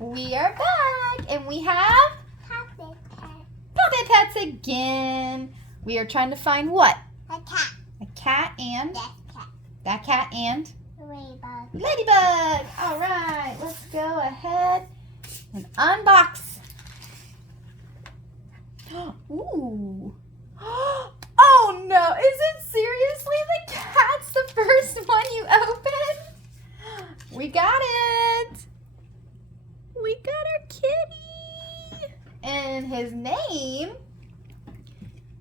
We are back, and we have Puppet Pets again. We are trying to find what? A cat. A cat and? That cat. That cat and? Ladybug. Ladybug. All right, let's go ahead and unbox. Ooh. Oh no, is it seriously the cat's the first one you opened? We got it. We got our kitty. And his name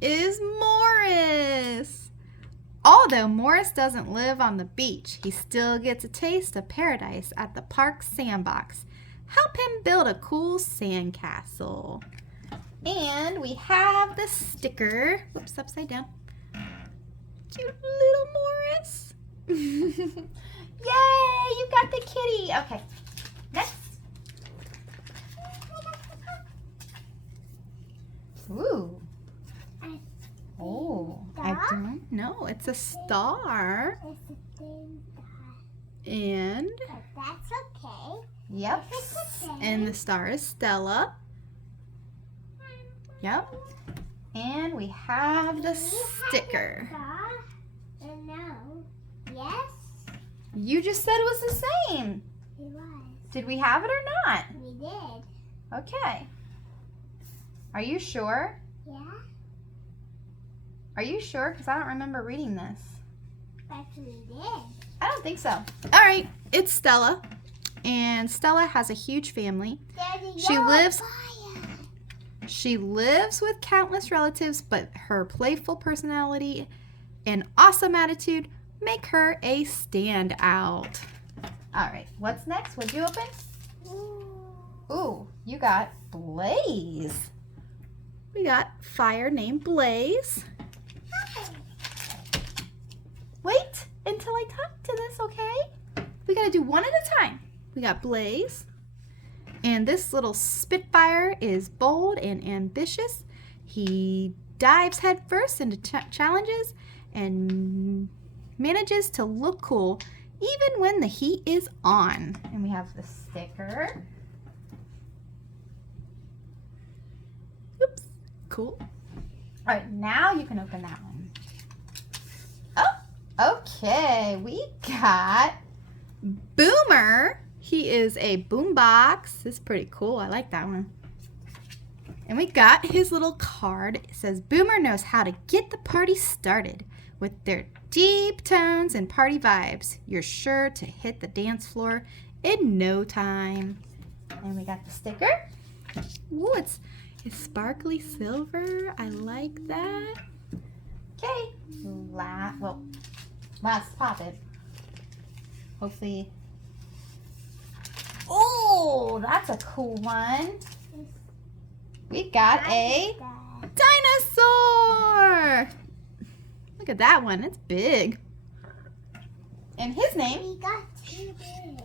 is Morris. Although Morris doesn't live on the beach, he still gets a taste of paradise at the park sandbox. Help him build a cool sandcastle. And we have the sticker. Whoops, upside down. Cute little Morris. Yay, you got the kitty. Okay, next. Ooh. Oh, I don't know. It's a star. It's a thin star. And, But that's okay. yep. It's okay. And the star is Stella. Yep. And we have the sticker. No. Yes, You just said it was the same. it was. Did we have it or not? We did. Okay. Are you sure? Yeah, Are you sure? Because I don't remember reading this. but we did. I don't think so. All right. It's Stella. And Stella has a huge family. There's a She yellow lives- fire. She lives with countless relatives, but her playful personality and awesome attitude make her a standout. All right. What's next? What'd you open? Ooh, you got Blaze. We got fire named Blaze. Wait until I talk to this, okay? We gotta do one at a time. We got Blaze. And this little Spitfire is bold and ambitious. He dives headfirst into challenges and manages to look cool even when the heat is on. And we have the sticker. Oops, cool. All right, now you can open that one. Oh, okay. We got Boomer. He is a boombox. This is pretty cool. I like that one. And we got his little card. It says, Boomer knows how to get the party started. With their deep tones and party vibes, you're sure to hit the dance floor in no time. And we got the sticker. Ooh, it's sparkly silver. I like that. Okay. Last Puppet. Hopefully. Oh, that's a cool one. We got a dinosaur. Look at that one. It's big. And his name We got too big.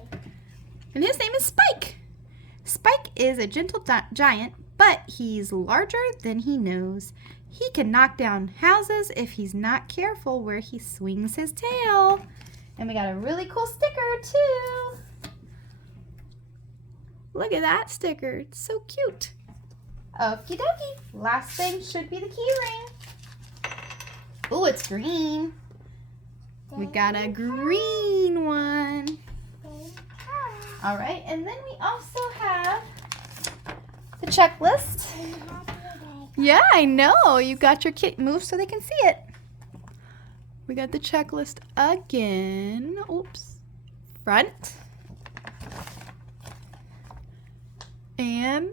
is Spike. Spike is a gentle giant, but he's larger than he knows. He can knock down houses if he's not careful where he swings his tail. And we got a really cool sticker too. Look at that sticker. It's so cute. Okie dokie. Last thing should be the key ring. Oh, it's green. We got a green one. All right, and then we also have the checklist. Yeah, I know. You got your kit. Move so they can see it. We got the checklist again. Oops. Front. And